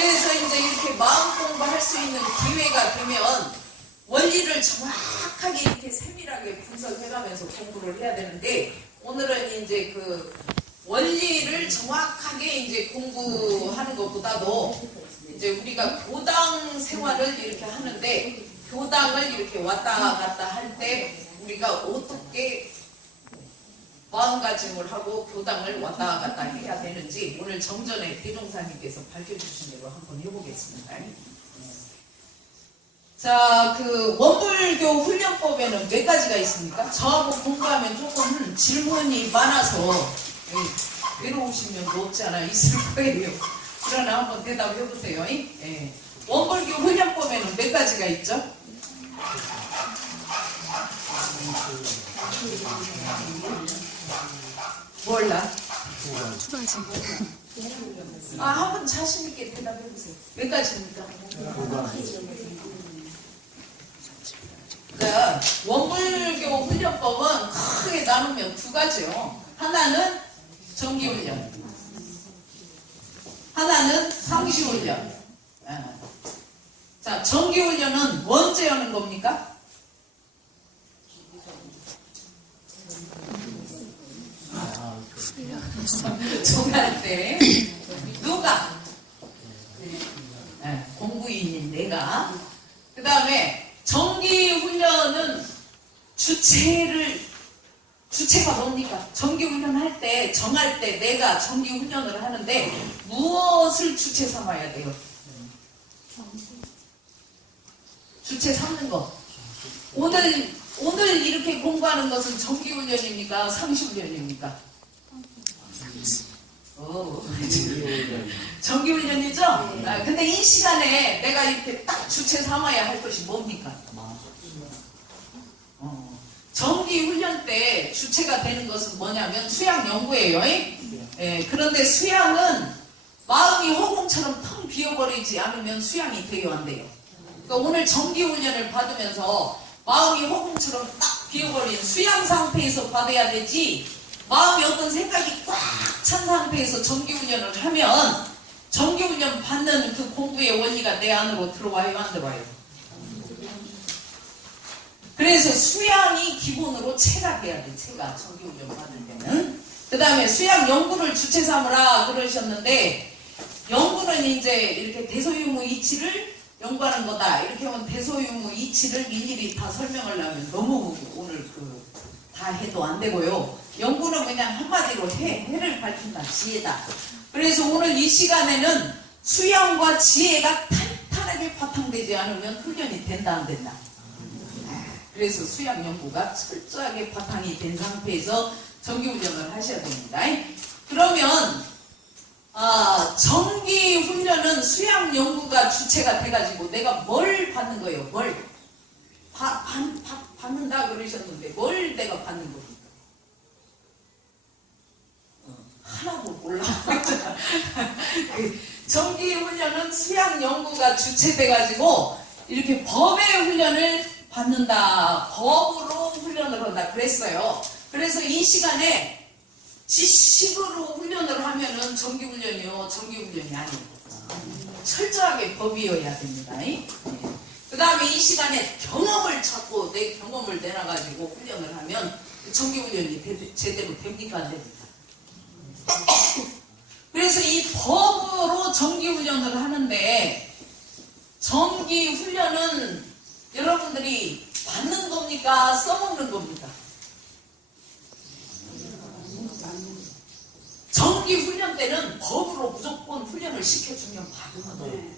그래서 이제 이렇게 마음 공부할 수 있는 기회가 되면 원리를 정확하게 이렇게 세밀하게 분석해가면서 공부를 해야 되는데, 오늘은 이제 그 원리를 정확하게 이제 공부하는 것보다도 이제 우리가 교당 생활을 이렇게 하는데, 교당을 이렇게 왔다 갔다 할 때 우리가 어떻게 마음가짐을 하고 교당을 왔다 갔다 해야 되는지 오늘 정전에 대종사님께서 밝혀주신 대로 한번 해보겠습니다. 자, 그 원불교 훈련법에는 몇 가지가 있습니까? 저하고 공부하면 조금 질문이 많아서 외로우신 면도 없지 않아 있을 거예요. 그러나 한번 대답해 보세요. 예. 원불교 훈련법에는 몇 가지가 있죠? 몰라? 두 가지. 한번 자신있게 대답해 보세요. 몇 가지입니까? 그러니까 원불교 훈련법은 크게 나누면 두 가지요. 하나는 정기훈련, 하나는 상시훈련. 자, 정기훈련은 언제 하는 겁니까? 정할 때 누가? 공부인인 내가. 그 다음에 정기훈련은 주체가 뭡니까? 정기훈련 할 때, 정할 때 내가 정기훈련을 하는데 무엇을 주체 삼아야 돼요? 주체 삼는 거. 오늘 이렇게 공부하는 것은 정기훈련입니까? 상시훈련입니까? 정기훈련이죠? 근데 이 시간에 내가 이렇게 딱 주체 삼아야 할 것이 뭡니까? 정기훈련 때 주체가 되는 것은 뭐냐면 수양 연구예요. 그런데 수양은 마음이 허공처럼 텅 비어버리지 않으면 수양이 돼요, 안 돼요? 그러니까 오늘 정기훈련을 받으면서 마음이 허공처럼 딱 비어버린 수양 상태에서 받아야 되지, 마음이 어떤 생각이 꽉 찬 상태에서 정기훈련을 하면 정기훈련 받는 그 공부의 원리가 내 안으로 들어와요, 안 들어와요? 그래서 수양이 기본으로 체락해야 돼. 체가 정기훈련 받을 때는. 그 다음에 수양 연구를 주체 삼으라 그러셨는데, 연구는 이제 이렇게 대소유무 이치를 연구하는 거다. 이렇게 하면 대소유무 이치를 일일이 다 설명을 하면 너무 오늘 다 해도 안 되고요. 연구는 그냥 한마디로 해를 밝힌다. 지혜다. 그래서 오늘 이 시간에는 수양과 지혜가 탄탄하게 바탕되지 않으면 훈련이 된다, 안 된다? 그래서 수양 연구가 철저하게 바탕이 된 상태에서 정기훈련을 하셔야 됩니다. 그러면 정기훈련은 수양 연구가 주체가 돼가지고 내가 뭘 받는 거예요? 뭘? 받는다 그러셨는데 뭘 내가 받는 겁니까? 하나도 몰라. 정기훈련은 수양 연구가 주체돼가지고 이렇게 법의 훈련을 받는다. 법으로 훈련을 한다 그랬어요. 그래서 이 시간에 지식으로 훈련을 하면은 정기훈련이요, 정기훈련이 아니에요. 철저하게 법이어야 됩니다. 그 다음에 이 시간에 경험을 찾고 내 경험을 내놔가지고 훈련을 하면 정기훈련이 제대로 됩니까, 안 됩니까? 그래서 이 법으로 정기훈련을 하는데, 정기훈련은 여러분들이 받는 겁니까? 써먹는 겁니까? 정기훈련 때는 법으로 무조건 훈련을 시켜주면 받는 거예요.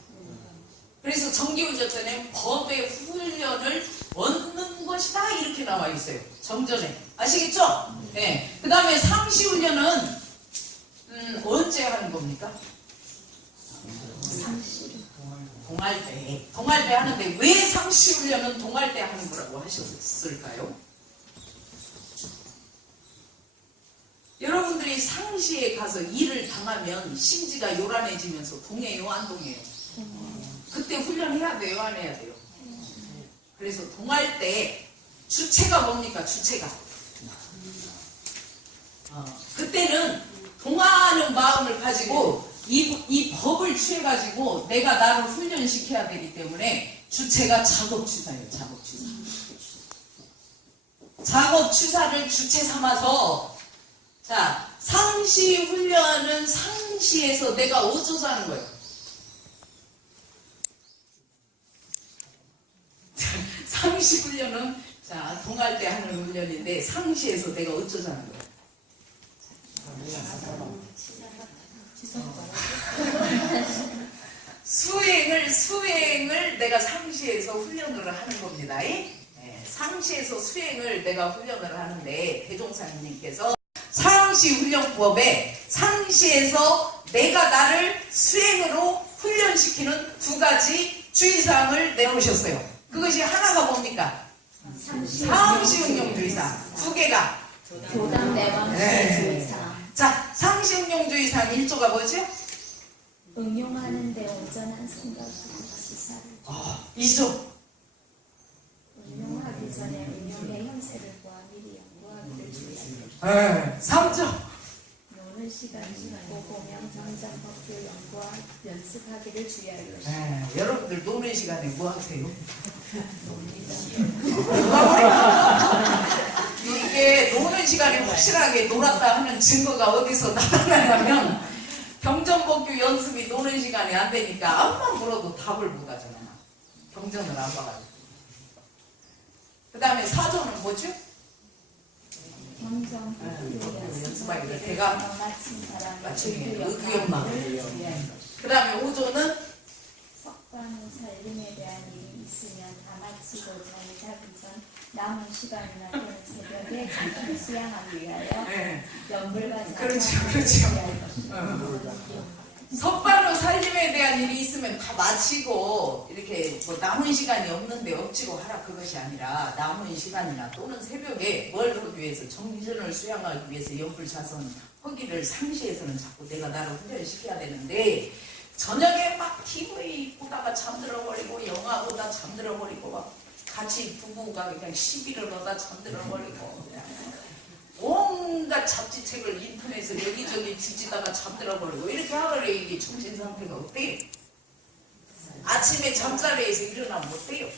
그래서 정기훈련 때는 법의 훈련을 얻는 것이다, 이렇게 나와 있어요. 정전에. 아시겠죠? 네. 그 다음에 상시훈련은 언제 하는 겁니까? 동할 때. 동할 때 하는데 왜 상시훈련은 동할 때 하는 거라고 하셨을까요? 여러분들이 상시에 가서 일을 당하면 심지가 요란해지면서 동해요, 안 동해요? 그때 훈련해야 돼요, 안 해야 돼요? 그래서 동할 때 주체가 뭡니까? 주체가. 그때는 동하는 마음을 가지고 이 법을 용구를 취해가지고 내가 나를 훈련시켜야 되기 때문에 주체가 작업취사예요. 작업취사. 작업취사를 주체 삼아서 자, 상시 훈련은 상시에서 내가 어쩌서 하는 거예요. 상시 훈련은 자, 동할 때 하는 훈련인데 상시에서 내가 어쩌서 하는 거예요. 수행을 내가 상시에서 훈련을 하는 겁니다. 상시에서 수행을 내가 훈련을 하는데 대종사님께서 상시 훈련법에 상시에서 내가 나를 수행으로 훈련시키는 두 가지 주의사항을 내놓으셨어요. 그것이 하나가 뭡니까? 상시 응용주의사항. 두 개가 교당 내왕시 주의사항. 자, 상시 응용주의사항 1조가 뭐죠? 응용하는 데 온전한 생각과 시사를 2조 응용하기 전에 응용의 형세를 보아 미리 연구하기를 주의하라. 3조 노는 시간 보고명 정작 법규 연구와 연습하기를 주의할 것이다. 여러분들 노는 시간에 뭐 하세요? 이게 노는 시간에 확실하게 놀았다 하는 증거가 어디서 나타나냐면 경전법규 연습이 노는 시간에 안 되니까 암만 물어도 답을 못 하잖아. 경전을 안 봐가지고. 그 다음에 4조는 뭐죠? 경전 연습하기 를 대가 마친 사람의 마침에 법규 의기연마. 그 다음에 5조는 석방 살림에 대한 일이 있으면 다 마치고 잠이 자기 전 남은 시간이나 또는 새벽에 잠깐 수양하기 위하여 연불과 그렇죠. 것이다. 석반후 살림에 대한 일이 있으면 다 마치고 이렇게 뭐 남은 시간이 없는데 억지로 하라 그것이 아니라 남은 시간이나 또는 새벽에 뭘 하기 위해서 정신을 수양하기 위해서 연불자선 허기를 상시해서는 자꾸 내가 나를 훈련시켜야 되는데 저녁에 막 TV 보다가 잠들어버리고 영화 보다 잠들어버리고 막 같이 부부가 그냥 시비를 하다 잠들어버리고 온갖 잡지책을 인터넷에 여기저기 뒤지다가 잠들어버리고 이렇게 하면 이게 정신상태가 어때요? 아침에 잠자리에서 일어나면 어때요?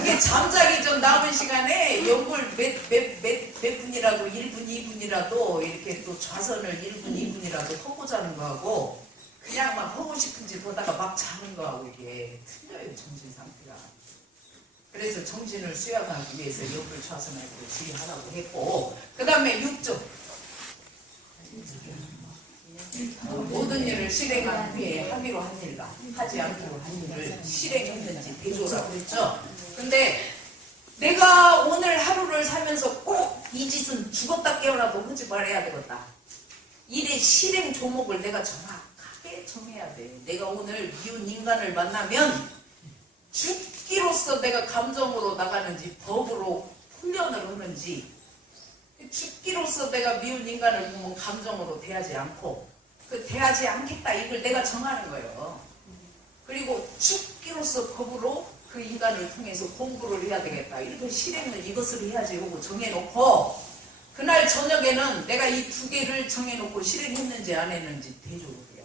이게 잠자기 전 남은 시간에 연골 몇 분이라도 1분, 2분이라도 이렇게 또 좌선을 1분, 2분이라도 하고자는 거하고 그냥 막 하고 싶은 짓 보다가 막 자는 거하고 이게 틀려요, 정신 상태가. 그래서 정신을 수양하기 위해서 연골 좌선을 주의하라고 했고, 그 다음에 6조. 모든 일을 실행한 후에 하기로 한 일과 하지 않기로 한 일을 실행했는지 대조라고 했죠. 근데 내가 오늘 하루를 살면서 꼭 이 짓은 죽었다 깨어나도 하지 말아야 되겠다. 일의 실행 조목을 내가 정확하게 정해야 돼. 내가 오늘 미운 인간을 만나면 죽기로서 내가 감정으로 나가는지 법으로 훈련을 하는지, 죽기로서 내가 미운 인간을 보면 감정으로 대하지 않고 대하지 않겠다 이걸 내가 정하는 거예요. 그리고 죽기로서 법으로 그 인간을 통해서 공부를 해야 되겠다. 이렇게 실행은 이것을 해야지 하고 정해놓고 그날 저녁에는 내가 이 두 개를 정해놓고 실행했는지 안 했는지 대조를 해요.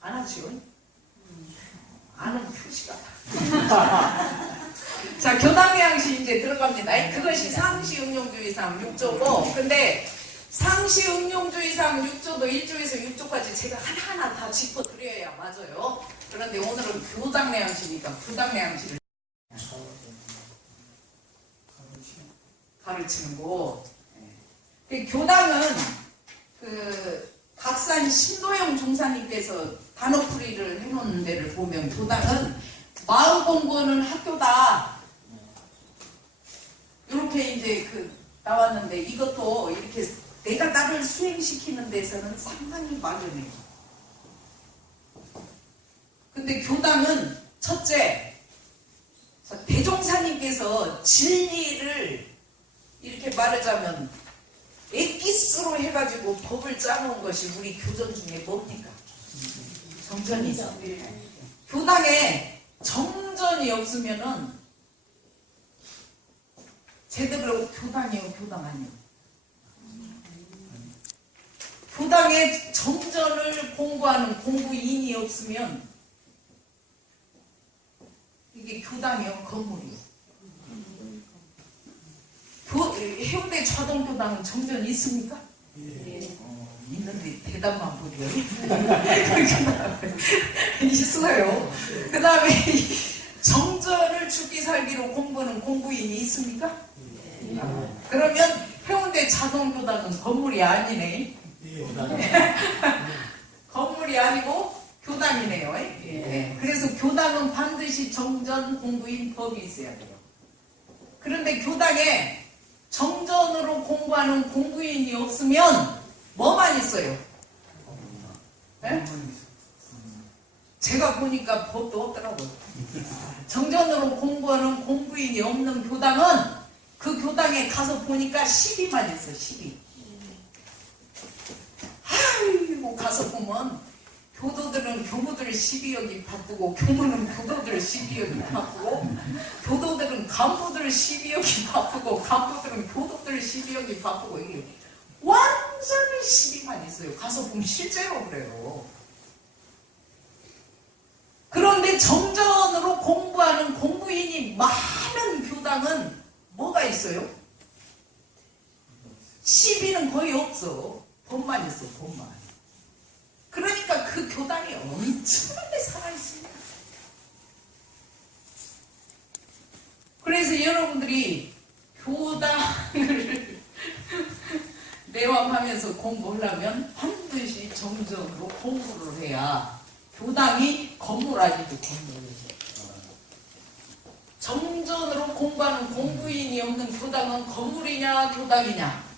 안 하지요? 아는 표시가. 자, 교당량시 이제 들어갑니다. 그것이 상시 응용주의상 6조고, 근데 상시 응용주의상 6조도 1조에서 6조까지 제가 하나하나 다 짚어드려야 맞아요. 그런데 오늘은 교당량시니까 교당량시를 가르치는 거. 교당은 각산 신도영 종사님께서 단어풀이를 해놓은 데를 보면 교당은 마음 공부는 학교다. 이렇게 이제 나왔는데 이것도 이렇게 내가 나를 수행시키는 데서는 상당히 막연해요. 근데 교당은 첫째, 대종사님께서 진리를 이렇게 말하자면 엑기스로 해가지고 법을 짜놓은 것이 우리 교전 중에 뭡니까? 정전이죠. 교당에 정전이 없으면은 제대로 교당이요, 교당 아니요. 교당에 정전을 공부하는 공부인이 없으면 이게 교당이요, 건물이요. 해운대 좌동교당은 정전 있습니까? 있는데 대답만 보려. 있어요. 그 다음에 정전을 죽기 살기로 공부하는 공부인이 있습니까? 그러면 해운대 자동교당은 건물이 아니네. 건물이 아니고 교당이네요. 그래서 교당은 반드시 정전 공부인 법이 있어야 돼요. 그런데 교당에 정전으로 공부하는 공부인이 없으면 뭐만 있어요? 네? 제가 보니까 법도 없더라고요. 정전으로 공부하는 공부인이 없는 교당은 그 교당에 가서 보니까 시비만 있어, 시비. 아이고, 가서 보면 교도들은 교무들 시비여기 바쁘고, 교무는 교도들 시비여기 바쁘고, 교도들은 간부들 시비여기 바쁘고, 간부들은 교도들 시비여기 바쁘고, 이게 완전히 시비만 있어요. 가서 보면 실제로 그래요. 그런데 정전으로 공부하는 공부인이 많은 교당은 뭐가 있어요? 시비는 거의 없어. 법만 있어, 법만. 그러니까 그 교당이 엄청나게 살아있습니다. 그래서 여러분들이 교당을 내왕하면서 공부하려면 반드시 정전으로 공부를 해야 교당이 건물 아니고 건물이죠. 정전으로 공부하는 공부인이 없는 교당은 건물이냐 교당이냐.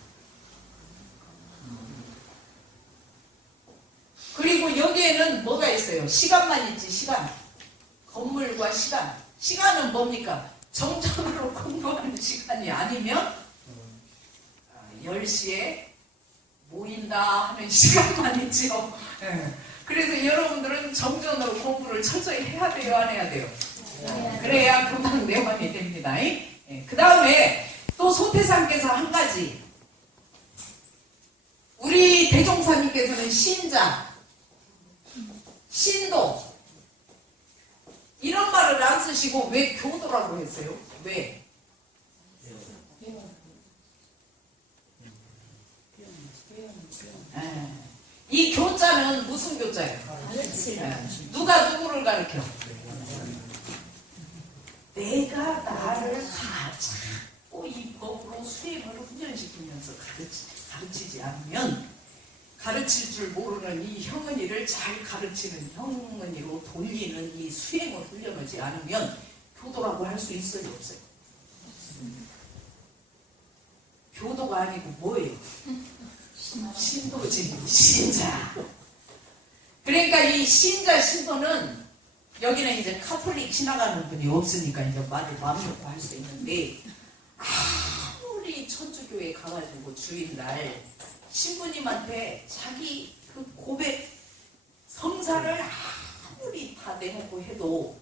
그리고 여기에는 뭐가 있어요? 시간만 있지, 시간. 건물과 시간. 시간은 뭡니까? 정전으로 공부하는 시간이 아니면 10시에 모인다 하는 시간만 있죠. 그래서 여러분들은 정전으로 공부를 철저히 해야 돼요, 안 해야 돼요? 그래야 교당 내환이 됩니다. 그 다음에 또 소태상께서 한 가지, 우리 대종사님께서는 신자, 신도 이런 말을 안 쓰시고 왜 교도라고 했어요? 왜? 이 교자는 무슨 교자예요? 누가 누구를 가르쳐? 내가 나를 자꾸 이 법으로 수행을 훈련시키면서 가르치지 않으면 가르칠 줄 모르는 이 형은이를 잘 가르치는 형은이로 돌리는 이 수행을 훈련하지 않으면 교도라고 할 수 있어요, 없어요? 교도가 아니고 뭐예요? 신도지, 신자. 그러니까 이 신자, 신도는 여기는 이제 카톨릭 지나가는 분이 없으니까 이제 말을 마음 놓고 할 수 있는데, 아무리 천주교에 가가지고 주일날 신부님한테 자기 그 고백 성사를 아무리 다 내놓고 해도,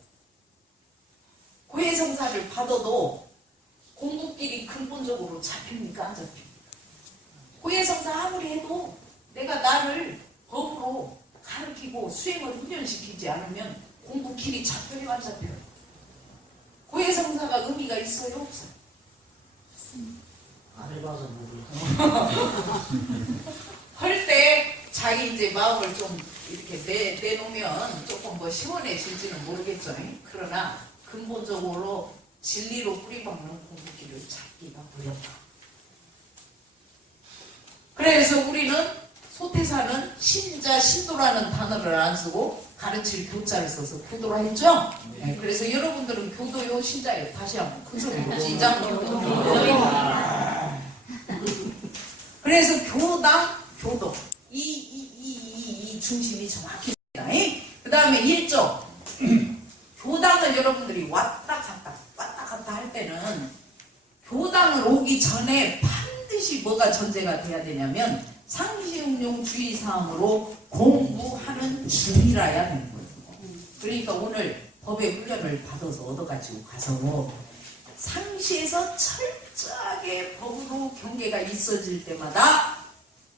고해 성사를 받아도 공부끼리 근본적으로 잡힙니까? 안 잡힙니까? 고해 성사 아무리 해도 내가 나를 법으로 가르치고 수행을 훈련시키지 않으면 공부 길이 잡혀요, 안 잡혀요? 고해 성사가 의미가 있어요, 없어요? 안 해봐서 모르겠어. 할 때 자기 이제 마음을 좀 이렇게 내놓으면 조금 뭐 시원해질지는 모르겠죠. 그러나 근본적으로 진리로 뿌리박는 공부길을 찾기가 어렵다. 그래서 우리는 소태사는 신자, 신도라는 단어를 안 쓰고 가르칠 교자를 써서 교도라 했죠? 네, 그래서 여러분들은 교도요, 신자예요. 다시 한번 큰 소리로 시작. 그래서 교당, 교도 이 중심이 정확히. 그 다음에 1조. 교당을 여러분들이 왔다 갔다 할 때는 교당을 오기 전에 반드시 뭐가 전제가 돼야 되냐면 상시응용 주의사항으로 공부하는 중이라야 되는 거예요. 그러니까 오늘 법의 훈련을 받아서 얻어가지고 가서 상시에서 철저하게 법으로 경계가 있어질 때마다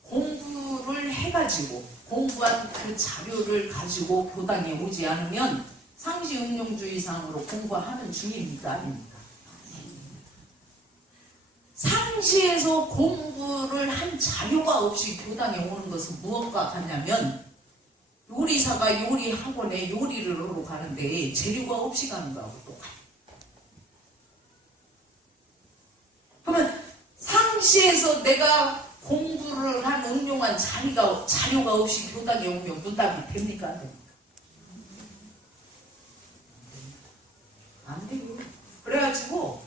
공부를 해가지고 공부한 그 자료를 가지고 교당에 오지 않으면 상시응용주의상으로 공부하는 중입니까? 아닙니까? 상시에서 공부를 한 자료가 없이 교당에 오는 것은 무엇과 같냐면 요리사가 요리학원에 요리를 하러 가는데 재료가 없이 가는 거하고 똑같아요. 그러면 상시에서 내가 공부를 한 응용한 자료가 없이 교당에 오면 문답이 됩니까? 안 됩니까? 안 돼요. 그래가지고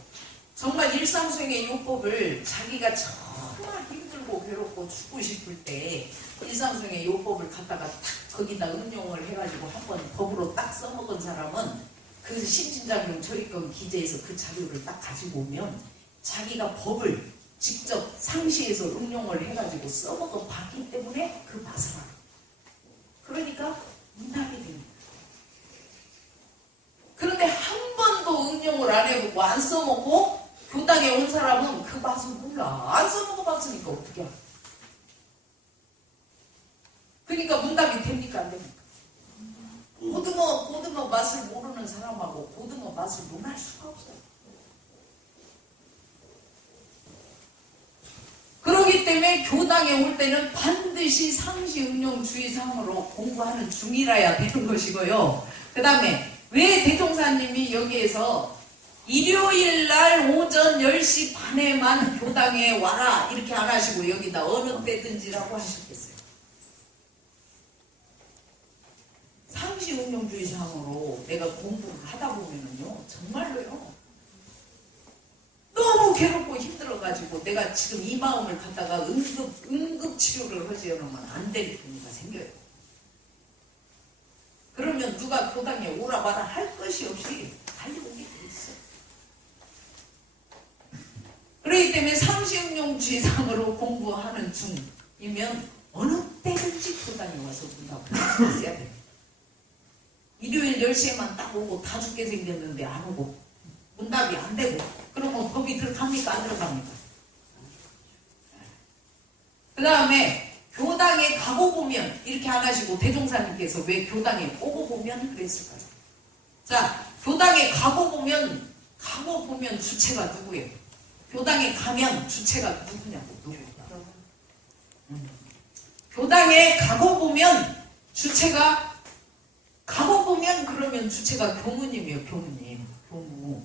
정말 일상수행의 요법을 자기가 정말 힘들고 괴롭고 죽고 싶을 때 일상수행의 요법을 갖다가 딱 거기다 응용을 해가지고 한번 법으로 딱 써먹은 사람은 그 신진작용 처리권 기재에서 그 자료를 딱 가지고 오면 자기가 법을 직접 상시에서 응용을 해가지고 써먹어 봤기 때문에 그 맛을 알아. 그러니까 문답이 됩니다. 그런데 한 번도 응용을 안 해보고 안 써먹고 교당에 온 사람은 그 맛을 몰라. 안 써먹어봤으니까 어떻게 알아? 그러니까 문답이 됩니까? 안 됩니까? 고등어 맛을 모르는 사람하고 고등어 맛을 논할 수가 없어요. 그렇기 때문에 교당에 올 때는 반드시 상시응용주의상으로 공부하는 중이라야 되는 것이고요. 그 다음에 왜 대종사님이 여기에서 일요일날 오전 10시 반에만 교당에 와라 이렇게 안 하시고 여기다 어느 때든지라고 하셨겠어요? 상시응용주의상으로 내가 공부를 하다 보면은요 정말로요 너무 괴롭고 힘들어가지고 내가 지금 이 마음을 갖다가 응급치료를 하지 않으면 안 될 경우가 생겨요. 그러면 누가 교당에 오라 마라 할 것이 없이 달려오게 돼 있어요. 그렇기 때문에 상시응용주의상으로 공부하는 중이면 어느 때든지 교당에 와서 문답을 했어야 돼요. 일요일 10시에만 딱 오고 다 죽게 생겼는데 안 오고 문답이 안 되고 그러면 법이 들어갑니까? 안 들어갑니까? 그 다음에 교당에 가고 보면 이렇게 안 하시고 대종사님께서 왜 교당에 오고 보면 그랬을까요? 자, 교당에 가고 보면 주체가 누구예요? 교당에 가면 주체가 누구냐고 누구야? 교당에 가고 보면 주체가 가고 보면 그러면 주체가 교무님이에요. 교무님. 교무.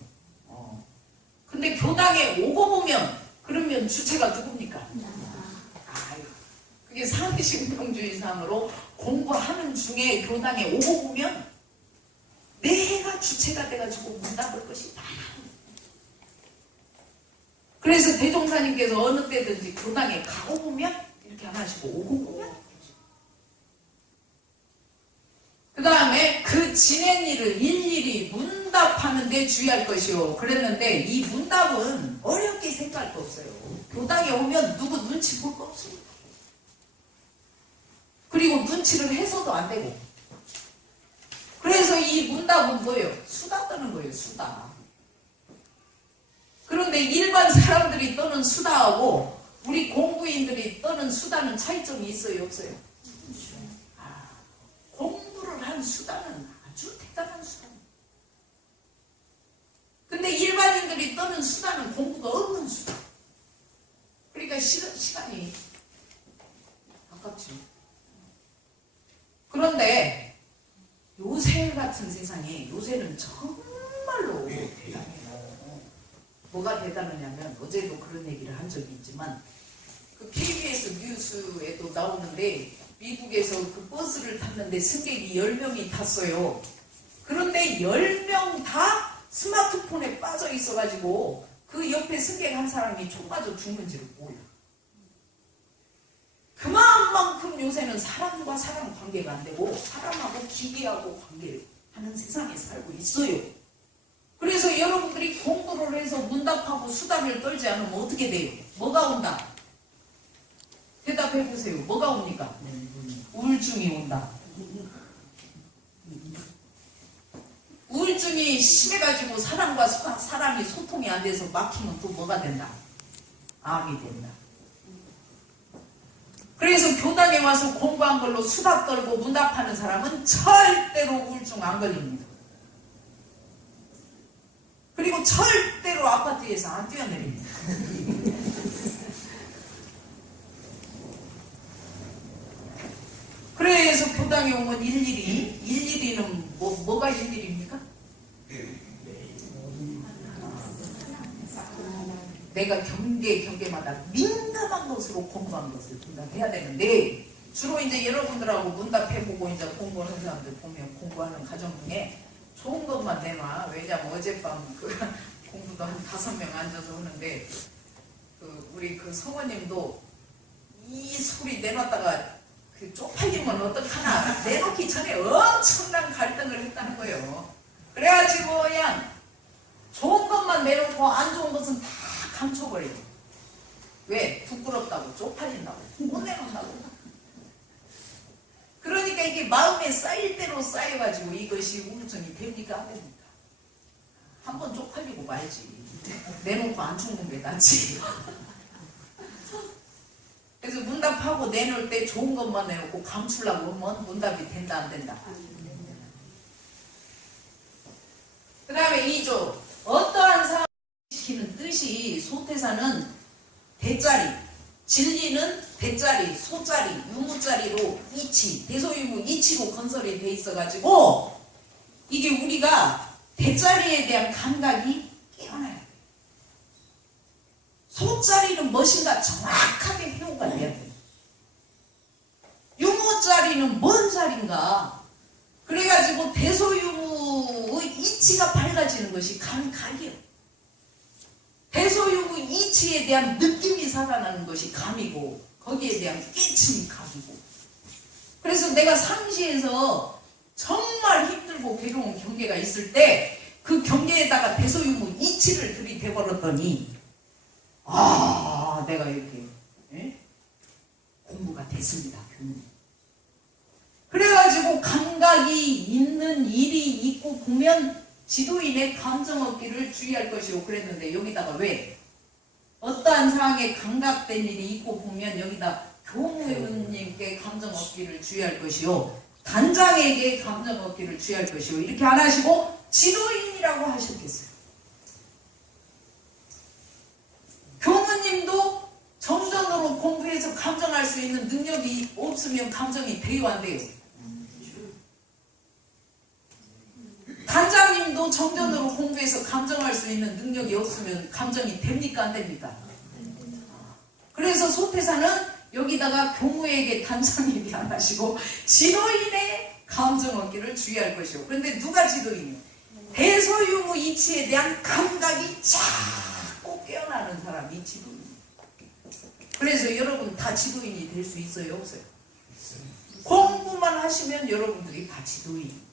근데 교당에 오고 보면 그러면 주체가 누굽니까? 그게 상시응용주의상으로 공부하는 중에 교당에 오고 보면 내가 주체가 돼가지고 문답할 것이 많아. 그래서 대종사님께서 어느 때든지 교당에 가고 보면 이렇게 안 하시고 오고 보면 그 다음에 그 지낸 일을 일일이 문답하는 데 주의할 것이요. 그랬는데 이 문답은 어렵게 생각할 거 없어요. 교당에 오면 누구 눈치 볼 거 없습니다. 그리고 눈치를 해서도 안 되고. 그래서 이 문답은 뭐예요? 수다 떠는 거예요. 수다. 그런데 일반 사람들이 떠는 수다하고 우리 공부인들이 떠는 수다는 차이점이 있어요? 없어요? 공부를 한 수다는 아주 대단한 수다입니다. 근데 일반인들이 떠는 수다는 공부가 없는 수다. 그러니까 시간이 아깝죠. 그런데 요새 같은 세상에 요새는 정말로 대단해요. 뭐가 대단하냐면 어제도 그런 얘기를 한 적이 있지만 그 KBS 뉴스에도 나오는데 미국에서 그 버스를 탔는데 승객이 10명이 탔어요. 그런데 10명 다 스마트폰에 빠져 있어가지고 그 옆에 승객 한 사람이 총 맞아 죽는지를 몰라. 그만큼 요새는 사람과 사람 관계가 안 되고 사람하고 기계하고 관계하는 세상에 살고 있어요. 그래서 여러분들이 공부를 해서 문답하고 수다를 떨지 않으면 어떻게 돼요? 뭐가 온다? 대답해 보세요. 뭐가 옵니까? 우울증이 온다. 우울증이 심해가지고 사람과 사람이 소통이 안 돼서 막히면 또 뭐가 된다? 암이 된다. 그래서 교당에 와서 공부한 걸로 수다 떨고 문답하는 사람은 절대로 우울증 안 걸립니다. 그리고 절대로 아파트에서 안 뛰어내립니다. 그래서 교당에 오면 일일이는 뭐가 일일입니까? 내가 경계마다 민감한 것으로 공부한 것을 문답해야 되는데, 주로 이제 여러분들하고 문답해보고 이제 공부하는 사람들 보면 공부하는 과정 중에 좋은 것만 내놔. 왜냐면 어젯밤 공부도 한 5명 앉아서 하는데, 우리 성원님도 이 소리 내놨다가 쪽팔리면 어떡하나 내놓기 전에 엄청난 갈등을 했다는 거예요. 그래가지고 그냥 좋은 것만 내놓고 안 좋은 것은 다 감춰버려요. 왜? 부끄럽다고, 쪽팔린다고, 못 내놓는다고. 그러니까 이게 마음에 쌓일 대로 쌓여가지고 이것이 우울증이 됩니까? 안 됩니까? 한번 쪽팔리고 말지. 내놓고 안 죽는 게 낫지. 그래서 문답하고 내놓을 때 좋은 것만 내놓고 감추려고 하면 문답이 된다 안 된다? 그 다음에 2조, 어떠한 상황을 시키는 뜻이, 소태사는 대자리, 진리는 대자리, 소자리, 유무자리로 이치, 대소유무 이치로 건설이 돼 있어가지고 이게 우리가 대자리에 대한 감각이 깨어나요. 소자리는 무엇인가 정확하게 해오가 돼야 돼요. 유무자리는 뭔 자리인가. 그래가지고 대소유무의 이치가 밝아지는 것이 감각이에요. 대소유무 이치에 대한 느낌이 살아나는 것이 감이고, 거기에 대한 깨침이 감이고. 그래서 내가 상시에서 정말 힘들고 괴로운 경계가 있을 때 그 경계에다가 대소유무 이치를 들이대버렸더니 내가 이렇게 공부가 됐습니다. 교훈. 그래가지고 감각이 있는 일이 있고 보면 지도인의 감정 얻기를 주의할 것이오 그랬는데, 여기다가 왜? 어떠한 상황에 감각된 일이 있고 보면 여기다 교무님께 감정 얻기를 주의할 것이오, 단장에게 감정 얻기를 주의할 것이오, 이렇게 안 하시고 지도인이라고 하셨겠어요. 교무님도 정전으로 공부해서 감정할 수 있는 능력이 없으면 감정이 돼요 안 돼요? 단장님도 정전으로 공부해서 감정할 수 있는 능력이 없으면 감정이 됩니까 안 됩니까? 그래서 소태사는 여기다가 교무에게 단장님이 안 하시고 지도인의 감정 얻기를 주의할 것이오. 그런데 누가 지도인이요? 대소유무 이치에 대한 감각이 자꾸 깨어나는 사람이 지도인. 그래서 여러분 다 지도인이 될 수 있어요 없어요? 공부만 하시면 여러분들이 다 지도인.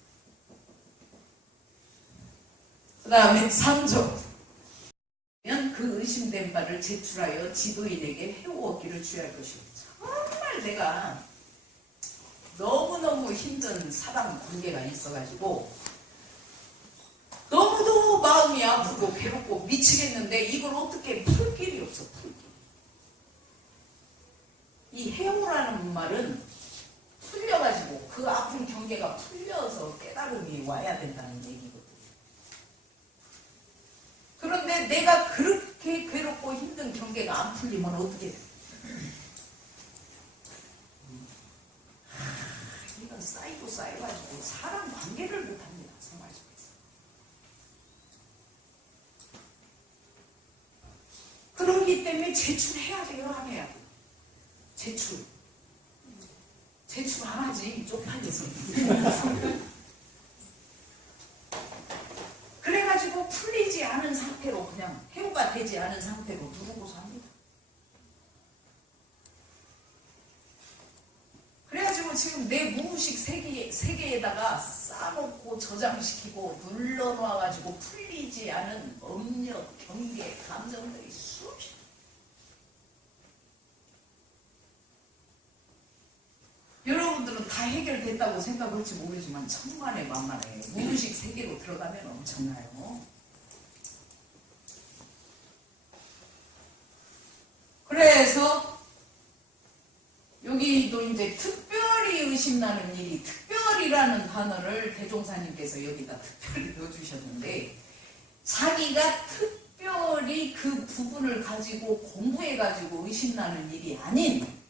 그 다음에 3조, 그 의심된 바를 제출하여 지도인에게 해오었기를 주의할 것이오. 정말 내가 너무너무 힘든 사람 관계가 있어가지고 너무도 마음이 아프고 괴롭고 미치겠는데 이걸 어떻게 풀 길이 없어. 풀 길. 이 해오라는 말은 풀려가지고 그 아픈 경계가 풀려서 깨달음이 와야 된다는 얘기거든. 그런데 내가 그렇게 괴롭고 힘든 경계가 안 풀리면 어떻게 돼? 이건 쌓이고 쌓여가지고 사람 관계를 못합니다. 생활 속에서. 그러기 때문에 제출해야 돼요 안 해야 돼요? 제출 안 하지 쪽팔려서. 그래가지고 풀리지 않은 상태로 그냥 해오가 되지 않은 상태로 누르고서 합니다. 그래가지고 지금 내 무의식 세계에다가 싸놓고 저장시키고 눌러놓아가지고 풀리지 않은 업력, 경계, 감정들이 수없이. 여러분들은 다 해결됐다고 생각할지 모르지만 천만에 만만해. 무의식 세계로 들어가면 엄청나요. 그래서 여기 여기도 이제 특별히 의심나는 일이, 특별이라는 단어를 대종사님께서 여기다 특별히 넣어주셨는데, 자기가 특별히 그 부분을 가지고 공부해가지고 의심나는 일이 아닌,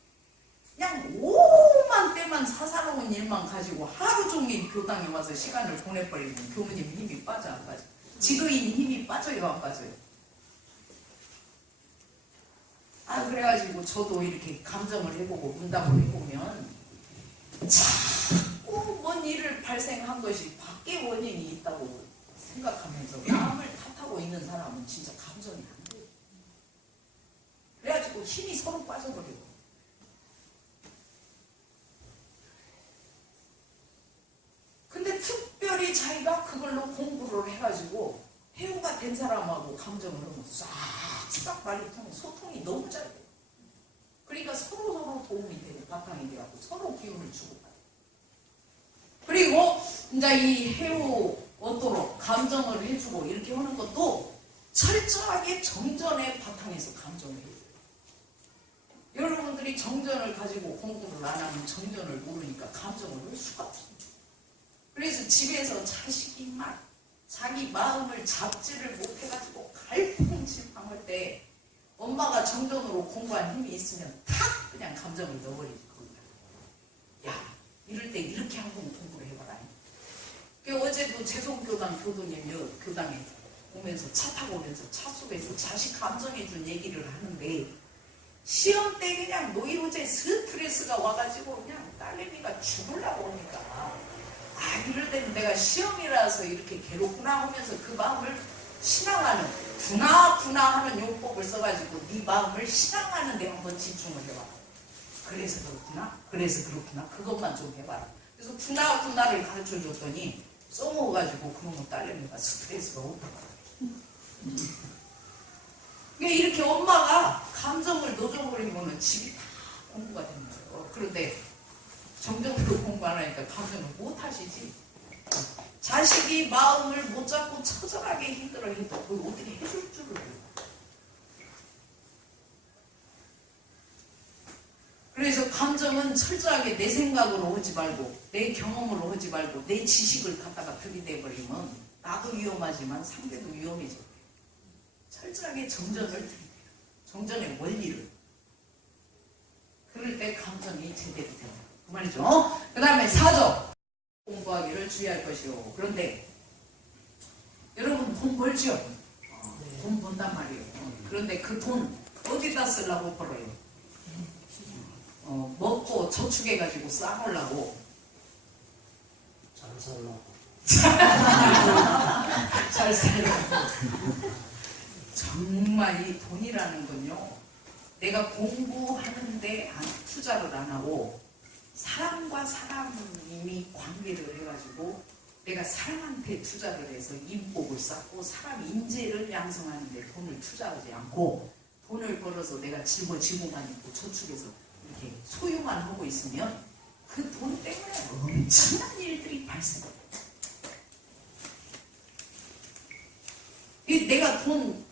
그냥 오만 때만 사사로운 일만 가지고 하루 종일 교당에 와서 시간을 보내버리면 교무님 힘이 빠져 안 빠져? 지도인 힘이 빠져요 안 빠져요? 그래가지고 저도 이렇게 감정을 해보고 문답을 해보면 자꾸 뭔 일을 발생한 것이 밖에 원인이 있다고 생각하면서 남을 탓하고 있는 사람은 진짜 감정이 안 돼요. 그래가지고 힘이 서로 빠져버리고. 근데 특별히 자기가 그걸로 공부를 해가지고 회우가 된 사람하고 감정을 하면 싹 말이 통해. 소통이 너무 잘 돼요. 그러니까 서로 도움이 되고 바탕이 돼갖고 서로 기운을 주고받아요. 그리고 이제 이 회우 얻도록 감정을 해주고 이렇게 하는 것도 철저하게 정전의 바탕에서 감정을 해줘요. 여러분들이 정전을 가지고 공부를 안 하면 정전을 모르니까 감정을 할 수가 없습니다. 그래서 집에서 자식이 막 자기 마음을 잡지를 못해가지고 갈팡질팡할 때 엄마가 정전으로 공부한 힘이 있으면 탁 그냥 감정을 넣어버리지. 야, 이럴 때 이렇게 한번 공부를 해봐라. 어제도 재송교당 교도님 교당에 오면서 차 타고 오면서 차 속에서 자식 감정해준 얘기를 하는데, 시험 때 그냥 노이로제 스트레스가 와가지고 그냥 딸내미가 죽으려고 오니까 이럴 때는 내가 시험이라서 이렇게 괴롭구나 하면서 그 마음을 신앙하는, 구나 하는 용법을 써가지고 네 마음을 신앙하는 데 한번 집중을 해봐. 그래서 그렇구나 그것만 좀 해봐라. 그래서 구나를 가르쳐줬더니 써먹어가지고 그러면 딸내미가 스트레스가 오더라고요. 이렇게 엄마가 감정을 넣어줘버리면 집이 다 공부가 되는 거예요. 그런데 정정으로 공부 안 하니까 감정을 못 하시지. 자식이 마음을 못 잡고 처절하게 힘들어해도 그걸 어떻게 해줄 줄을 몰라. 그래서 감정은 철저하게 내 생각으로 하지 말고 내 경험으로 하지 말고 내 지식을 갖다가 들이대버리면 나도 위험하지만 상대도 위험해져. 철저하게 정전을 들이대요. 정전의 원리를. 그럴 때 감정이 제대로 돼요. 그 말이죠. 그 다음에 4조. 공부하기를 주의할 것이요. 그런데 여러분 돈 벌죠? 돈 번단 말이에요. 그런데 그 돈 어디다 쓰려고 벌어요? 먹고 저축해가지고 쌓으려고. 잘 살라고. 잘 살려고. 정말 이 돈이라는 건요, 내가 공부하는데 투자를 안 하고 사람과 사람이 관계를 해가지고 내가 사람한테 투자를 해서 인복을 쌓고 사람 인재를 양성하는 데 돈을 투자하지 않고 돈을 벌어서 내가 짊어지고만 있고 저축해서 이렇게 소유만 하고 있으면 그 돈 때문에 엄청난 일들이 발생해요. 내가 돈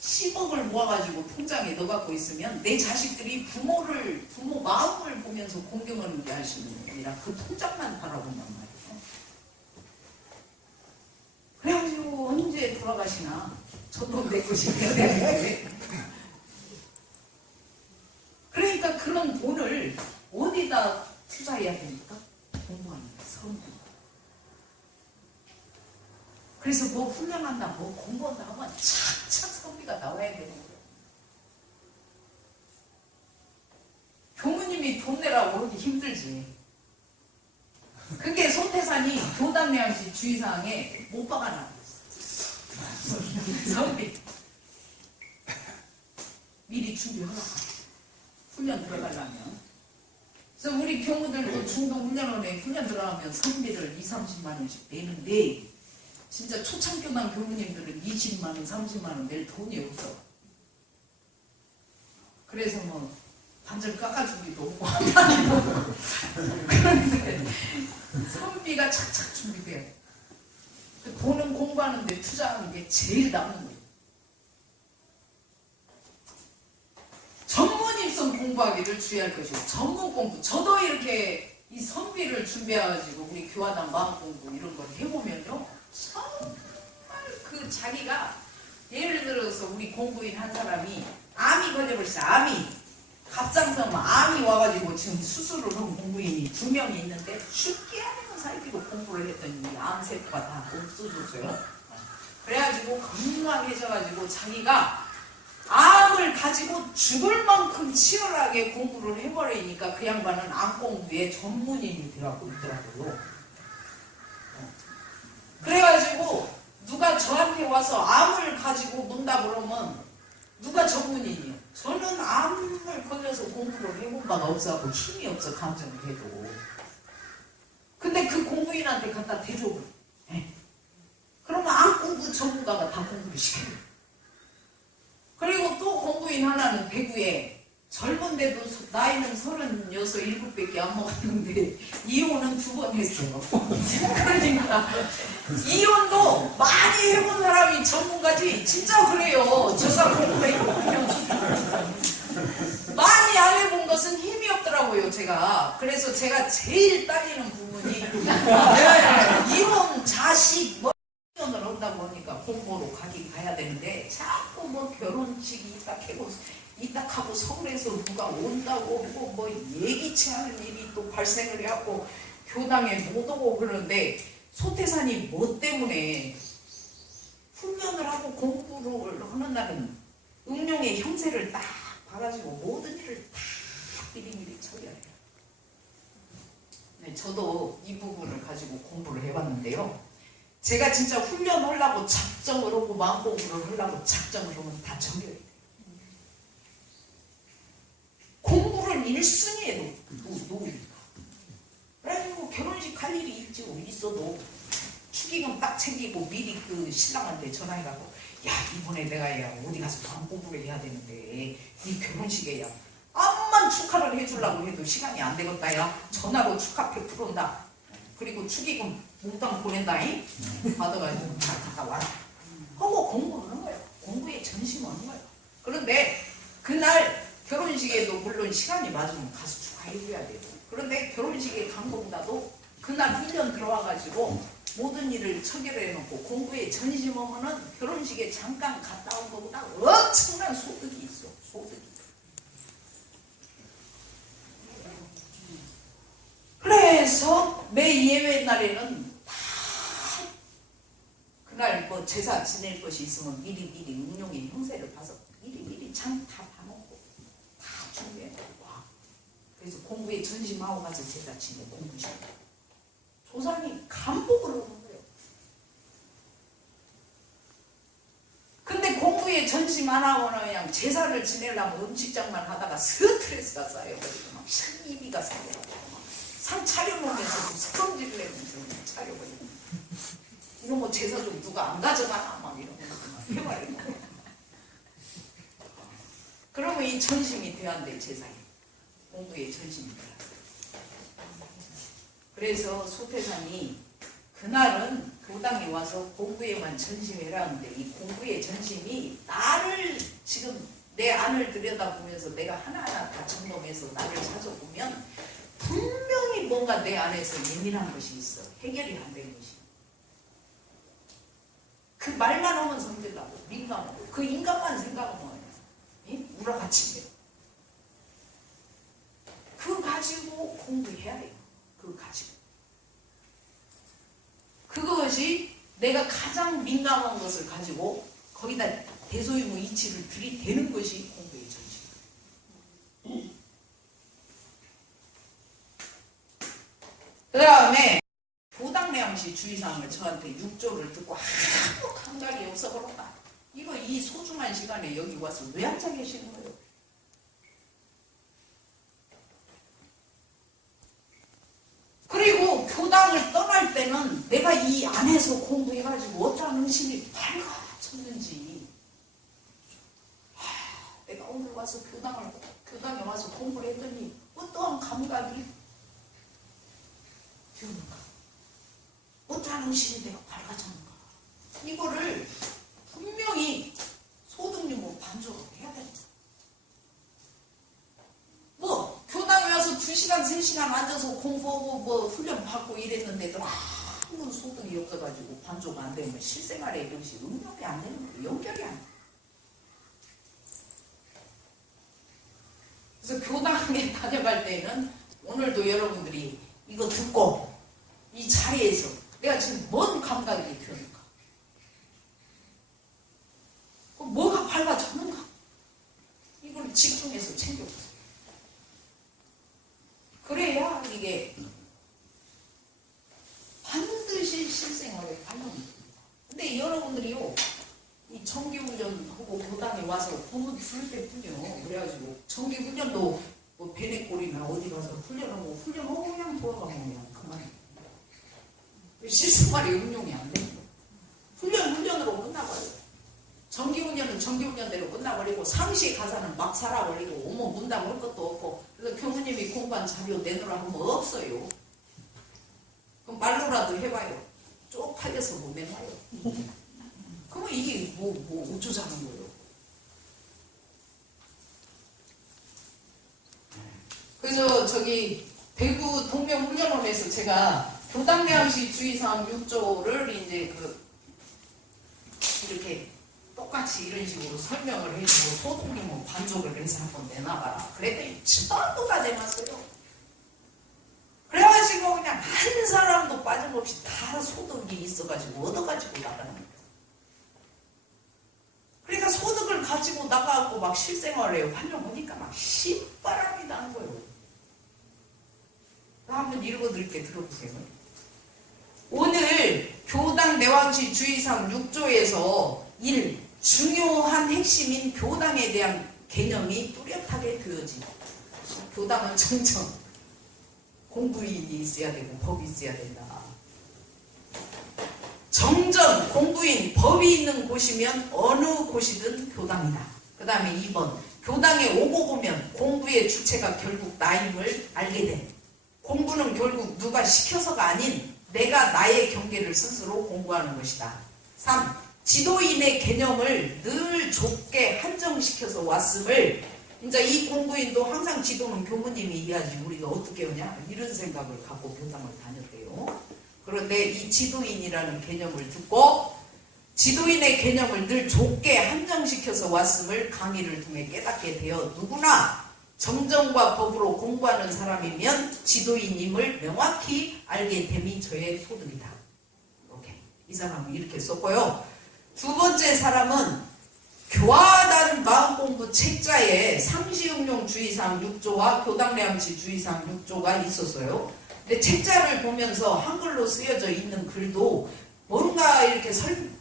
10억을 모아가지고 통장에 넣어갖고 있으면 내 자식들이 부모 마음을 보면서 공경하는 게 아니라 그 통장만 바라본단 말이에요. 그래가지고 언제 돌아가시나 저 돈 내 것이 돼야 되는데. 그러니까 그런 돈을 어디다 투자해야 됩니까? 공부하는 데, 성공. 그래서 뭐 훈련한다, 뭐 공부한다 하면 착착 성비가 나와야 되는 거예요. 교무님이 돈 내라고 하기 힘들지. 그게 손태산이 교단내양시 주의사항에 못 박아놔. 성비. 미리 준비하라고. 훈련 들어가려면. 그래서 우리 교무들도 중동훈련원에 훈련 들어가면 성비를 20-30만 원씩 내는데 진짜 초창교단 교무님들은 20만 원, 30만 원 낼 돈이 없어. 그래서 뭐 반절 깎아주기도 없고 한다기도 없고. 그런데 성비가 착착 준비돼요. 돈은 공부하는데 투자하는 게 제일 남는 거예요. 전문입 것은 공부하기를 주의할 것이고 전문 공부. 저도 이렇게 이 선비를 준비해가지고 우리 교화당 마음 공부 이런 걸 해보면요, 정말 그 자기가 예를 들어서 우리 공부인 한 사람이 암이 걸려버렸어. 암이 갑상선 암이 와가지고 지금 수술을 한 공부인이 2명이 있는데 죽게 하는 사이비로 공부를 했더니 암세포가 다 없어졌어요. 그래가지고 건강해져가지고 자기가 암을 가지고 죽을 만큼 치열하게 공부를 해버리니까 그 양반은 암 공부의 전문인이 되고 있더라고요. 그래가지고 누가 저한테 와서 암을 가지고 문다 그러면 누가 전문인이요? 저는 암을 걸려서 공부를 해본 바가 없어갖고 힘이 없어, 감정을 해도. 근데 그 공부인한테 갖다 대줘버려. 그러면 암 공부 전문가가 다 공부를 시켜요. 그리고 또 공부인 하나는 대구에 젊은데도 나이는 36, 7밖에 안 먹었는데 이혼은 2번 했어요. 그러니까 이혼도 많이 해본 사람이 전문가지. 진짜 그래요. 제가 공부해보면 많이 안 해본 것은 힘이 없더라고요. 제가. 그래서 제가 제일 따지는 부분이 이혼, 자식, 뭐 이혼을 한다고 하니까 공부로 가야 되는데 자꾸 뭐 결혼식이 이딱 하고 서울에서 누가 온다고 하고 뭐 예기치 않은 일이 또 발생을 해갖고 교당에 못 오고 그러는데 소태산이 뭐 때문에 훈련을 하고 공부를 하는 날은 응용의 형세를 딱 봐가지고 모든 일을 다 미리미리 처리해요. 네, 저도 이 부분을 가지고 공부를 해봤는데요. 제가 진짜 훈련하려고 작정을 하고 마음공부를 하려고 작정을 하면 다 정해야 돼요. 공부를 1순위에 놓으니까. 그래가지고 결혼식 갈 일이 있어도 축의금 딱 챙기고 미리 그 신랑한테 전화해가지고 야, 이번에 내가 야 어디 가서 마음 공부를 해야 되는데 네 결혼식에 야 암만 축하를 해주려고 해도 시간이 안 되겠다. 야 전화로 축하표 풀어온다. 그리고 축의금 몽땅 보낸다잉. 받아가지고 다 갔다 와라 하고 공부를 하는 거예요. 공부에 전심하는 거예요. 그런데 그날 결혼식에도 물론 시간이 맞으면 가서 축하해줘야 되고, 그런데 결혼식에 간 것보다도 그날 훈련 들어와가지고 모든 일을 처결해놓고 공부에 전심하면은 결혼식에 잠깐 갔다 온 것보다 엄청난 소득이 있어. 소득이. 그래서 매 예외 날에는 다 그날 뭐 제사 지낼 것이 있으면 미리 응용의 형세를 봐서 미리 장 다 봐놓고 다 준비해놓고 와. 그래서 공부에 전심하고 가서 제사 지내고 공부시켜. 조상이 감복을 하는 거예요. 근데 공부에 전심 안 하고는 그냥 제사를 지내려면 음식장만 하다가 스트레스가 쌓여가지고 막 입이가 쌓여가지고 상 차려놓으면서도 스펀지를 내면서 차려버리고 이런 거 제사 좀 누가 안 가져가나 막 이런 거 해버리고 그러면 이 전심이 돼야 한대. 제사에 공부에 전심이 돼야 돼. 그래서 소태산이 그날은 교당에 와서 공부에만 전심해라 하는데 이 공부의 전심이 나를 지금 내 안을 들여다보면서 내가 하나하나 다 점검해서 나를 찾아보면 분명히 뭔가 내 안에서 예민한 것이 있어. 해결이 안 되는 것이. 그 말만 하면 성질나고 민감하고 그 인간만 생각하면 우라같이 돼요. 그거 가지고 공부해야 해요. 그거 가지고. 그것이 내가 가장 민감한 것을 가지고 거기다 대소유무 이치를 들이대는 것이 공부의 전심. 그 다음에 교당례암시 주의사항을 저한테 6조를 듣고 아무 감각이 없어버렸다. 이거 이 소중한 시간에 여기 와서 왜 앉아 계시는 거예요? 그리고 교당을 떠날 때는 내가 이 안에서 공부해가지고 어떠한 의심이 밝아졌는지 내가 오늘 와서 교당에 와서 공부를 했더니 어떠한 감각이 드는가? 어떠한 의심이 내가 밝아졌는가? 이거를 분명히 소득유무 반조로 해야 된다. 2시간, 3시간 앉아서 공부하고 뭐 훈련 받고 이랬는데도 아무 소득이 없어가지고 반조가 안 되면 실생활에 이것이 응용이 안 되는 거예요. 연결이 안 돼. 그래서 교당에 다녀갈 때는 오늘도 여러분들이 이거 듣고 이 자리에서 내가 지금 뭔 감각이 들었는가? 뭐가 밝아졌는가? 이걸 집중해서 챙겨보세요. 그래야 이게 반드시 실생활에 반영이 됩니다. 근데 여러분들이요, 이 정기훈련하고 교당에 와서 공부 들을 때뿐이요. 그래가지고 정기훈련도 뭐 베네골이나 어디 가서 훈련하고 그냥 돌아가면 그냥 그만. 실생활에 응용이 안 되는 거예요. 훈련으로 끝나버려요. 정기훈련은 정기훈련대로 끝나버리고 상시 가사는 막 살아버리고 어머 문담 올 것도 없고 그래서 교무님이 공부한 자료 내놓으라 하면 없어요. 그럼 말로라도 해봐요. 쪽팔려서 못 내놔요. 그러면 이게 뭐 어쩌자는 거예요. 그래서 저기 대구 동명훈련원에서 제가 교당대항시 주의사항 6조를 이제 이렇게 똑같이 이런 식으로 설명을 해주고 소득이 뭐 반족을 해서 한번 내놔봐라. 그랬더니 전부 다 내놨어요. 그래가지고 그냥 한 사람도 빠짐없이 다 소득이 있어가지고 얻어가지고 나가는 거예요. 그러니까 소득을 가지고 나가고 막 실생활에 환영하니까 막 신바람이 나는 거예요. 한번 읽어드릴게 들어보세요. 오늘 교당 내왕시 주의사항 6조에서 1. 중요한 핵심인 교당에 대한 개념이 뚜렷하게 되어지고 교당은 정정 공부인이 있어야 되고 법이 있어야 된다. 정전, 공부인, 법이 있는 곳이면 어느 곳이든 교당이다. 그 다음에 2번 교당에 오고 보면 공부의 주체가 결국 나임을 알게 돼. 공부는 결국 누가 시켜서가 아닌 내가 나의 경계를 스스로 공부하는 것이다. 3. 지도인의 개념을 늘 좁게 한정시켜서 왔음을 이제 이 공부인도 항상 지도는 교무님이 이해하지 우리가 어떻게 하냐 이런 생각을 갖고 교당을 다녔대요. 그런데 이 지도인이라는 개념을 듣고 지도인의 개념을 늘 좁게 한정시켜서 왔음을 강의를 통해 깨닫게 되어 누구나 정정과 법으로 공부하는 사람이면 지도인임을 명확히 알게 됨이 저의 소득이다. 이렇게 이 사람은 이렇게 썼고요. 두 번째 사람은 교화단 마음공부 책자에 상시응용 주의사항 6조와 교당례함시 주의사항 6조가 있었어요. 근데 책자를 보면서 한글로 쓰여져 있는 글도 뭔가 이렇게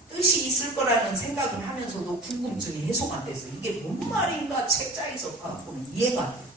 뜻이 있을 거라는 생각을 하면서도 궁금증이 해소가 안 돼서 이게 뭔 말인가 책자에서 갖고는 이해가 안 돼요.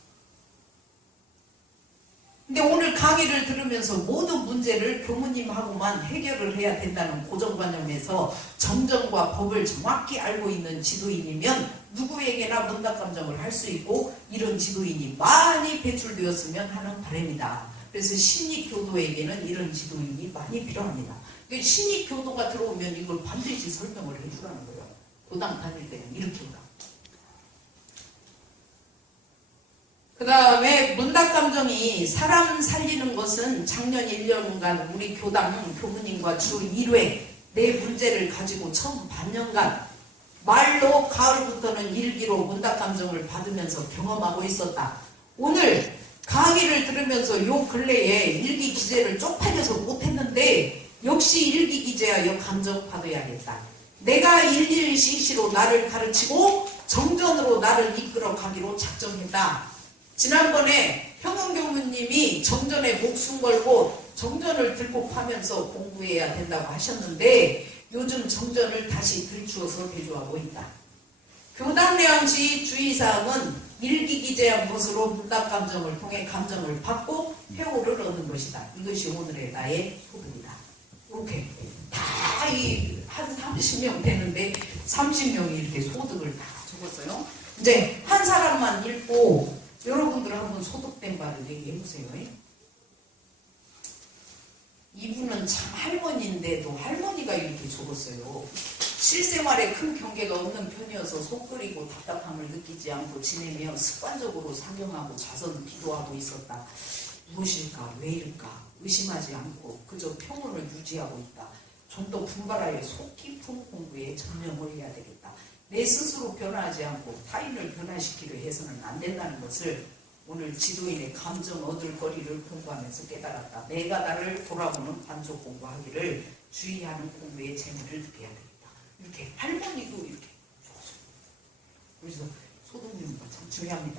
근데 오늘 강의를 들으면서 모든 문제를 교무님하고만 해결을 해야 된다는 고정관념에서 정정과 법을 정확히 알고 있는 지도인이면 누구에게나 문답감정을 할 수 있고 이런 지도인이 많이 배출되었으면 하는 바람이다. 그래서 신익교도에게는 이런 지도인이 많이 필요합니다. 신익교도가 들어오면 이걸 반드시 설명을 해주라는 거예요. 교당 다닐 때는 이렇게 한다. 그 다음에 문답감정이 사람 살리는 것은 작년 1년간 우리 교당 교무님과 주 1회 내 문제를 가지고 처음 반년간 말로 가을부터는 일기로 문답감정을 받으면서 경험하고 있었다. 오늘 강의를 들으면서 요 근래에 일기 기재를 쪽팔려서 못했는데 역시 일기 기재하여 감정 받아야겠다. 내가 일일시시로 나를 가르치고 정전으로 나를 이끌어 가기로 작정했다. 지난번에 평원교무님이 정전에 목숨 걸고 정전을 들고 파면서 공부해야 된다고 하셨는데 요즘 정전을 다시 들추어서 대조하고 있다. 교당례함시 주의사항은 일기기재한 것으로 문답감정을 통해 감정을 받고 회오를 얻는 것이다. 이것이 오늘의 나의 소득이다. 이렇게 다 한 30명 되는데 30명이 이렇게 소득을 다 적었어요. 이제 한 사람만 읽고 여러분들 한번 소득된 바를 얘기해보세요. 이분은 참 할머니인데도 할머니가 이렇게 적었어요. 실생활에 큰 경계가 없는 편이어서 속 끓이고 답답함을 느끼지 않고 지내며 습관적으로 상경하고 자선 기도하고 있었다. 무엇일까? 왜일까? 의심하지 않고 그저 평온을 유지하고 있다. 좀 더 분발하여 속 깊은 공부에 전념을 해야 되겠다. 내 스스로 변화하지 않고 타인을 변화시키려 해서는 안 된다는 것을 오늘 지도인의 감정 얻을 거리를 공부하면서 깨달았다. 내가 나를 돌아보는 반쪽 공부하기를 주의하는 공부의 재미를 느껴야 되겠다. 이렇게 할머니도 이렇게 그래서 소동님과 참 중요합니다.